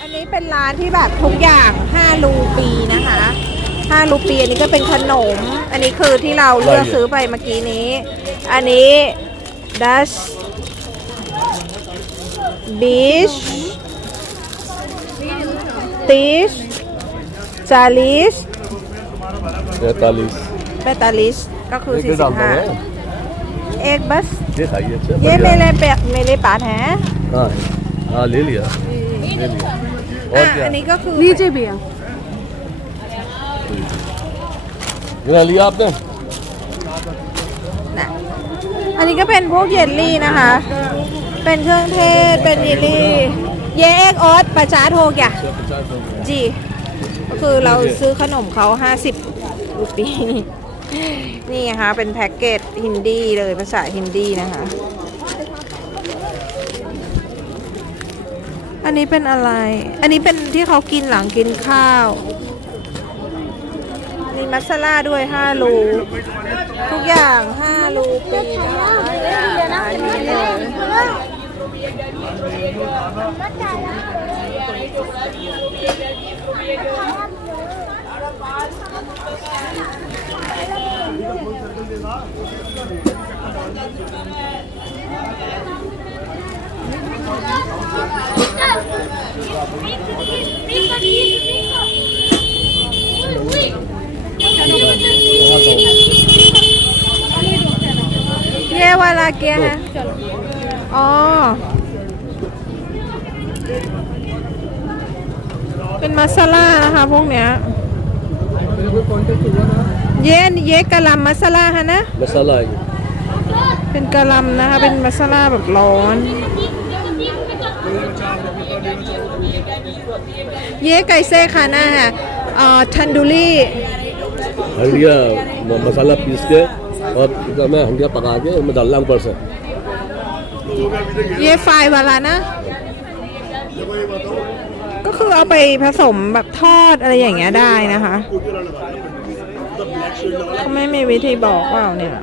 อันนี้เป็นร้านที่แบบทุกอย่าง 5 รูปีนะคะ 5 รูปี อันนี้ก็เป็นขนม อันนี้คือที่เราเลือกซื้อไปเมื่อกี้นี้ อันนี้ดัชบิชติชจาลิส तैतालीस เบตาลิสก็คือ ये डालता है 45 เอกบัส ये खाइए अच्छा เย่ बढ़िया เม है। เลเปเมเลปาแท้ हाँ हाँ ले लिया ले लिया อ่ะ और क्या อันนี้ก็คือ लीजिए भैया ये लिया आपने นะอันนี้ก็เป็นพวกเยลลี่นะคะ เป็นเครื่องเทศ เป็นเยลลี่ เยเอกออสประจาโทกะจีก็คือเราซื้อขนมเขา 50รูปี นี่ไงคะเป็นแพ็กเกจฮินดีเลยภาษาฮินดีนะคะ อันนี้เป็นอะไร อันนี้เป็นที่เขากินหลังกินข้าว มีมัสซาล่าด้วย5รูทุกอย่าง5รูปีนะอันนี้เลยเย่วาลาเกียฮะอ๋อ เป็นมัสซาล่านะคะพวกเนี้ย เย็นเยกะหลำมัสซาล่าฮะนะ मसाला है ये เป็นกะหลำนะคะ เป็นมัสซาล่าแบบร้อน เย่ไก่เซ่ค่ะนะฮะเอ่อทันดูรี่ हंडिया म- मसाला पीस के और मैं हंडिया पका के उसमें डालना ऊपर से เย่ไฟวาลานะ ก็คือเอาไปผสมแบบทอดอะไรอย่างเงี้ยได้นะคะเขาไม่มีวิธีบอกเปล่าเนี่ย